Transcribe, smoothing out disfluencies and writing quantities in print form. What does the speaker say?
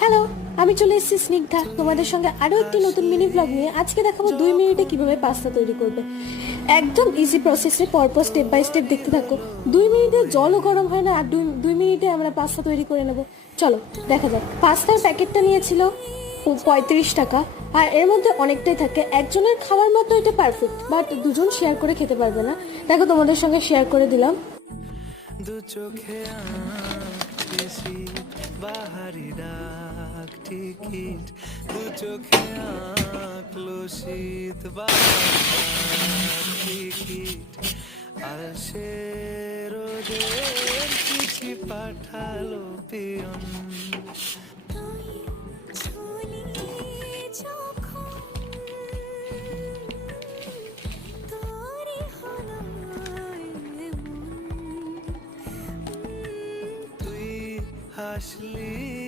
Hello, আমি চলে এসেছি স্নিগ্ধা তোমাদের সঙ্গে আরো একটি নতুন মিনি ব্লগ নিয়ে। আজকে দেখাবো 2 মিনিটে কিভাবে পাস্তা তৈরি করবে। একদম ইজি প্রসেসে পরপর স্টেপ বাই স্টেপ দেখতে থাকো। 2 মিনিটে জলও গরম হয় না, আর দুই মিনিটে আমরা পাস্তা তৈরি করে নেব। চলো দেখা যাক। পাস্তার প্যাকেটটা নিয়েছিল 35 টাকা, আর এর মধ্যে অনেকটাই থাকে। একজনের খাওয়ার মতো এটা পারফেক্ট, বাট দুজন শেয়ার করে খেতে পারবে না। দেখো তোমাদের সঙ্গে শেয়ার করে দিলাম। দু চোখে বেশি বাহারি ডাক টিকিট দু চোখে আঁকলো শীত বাহারি টিকিট আর সে রোদের চিঠি পাঠালো পিয়ন হাসলি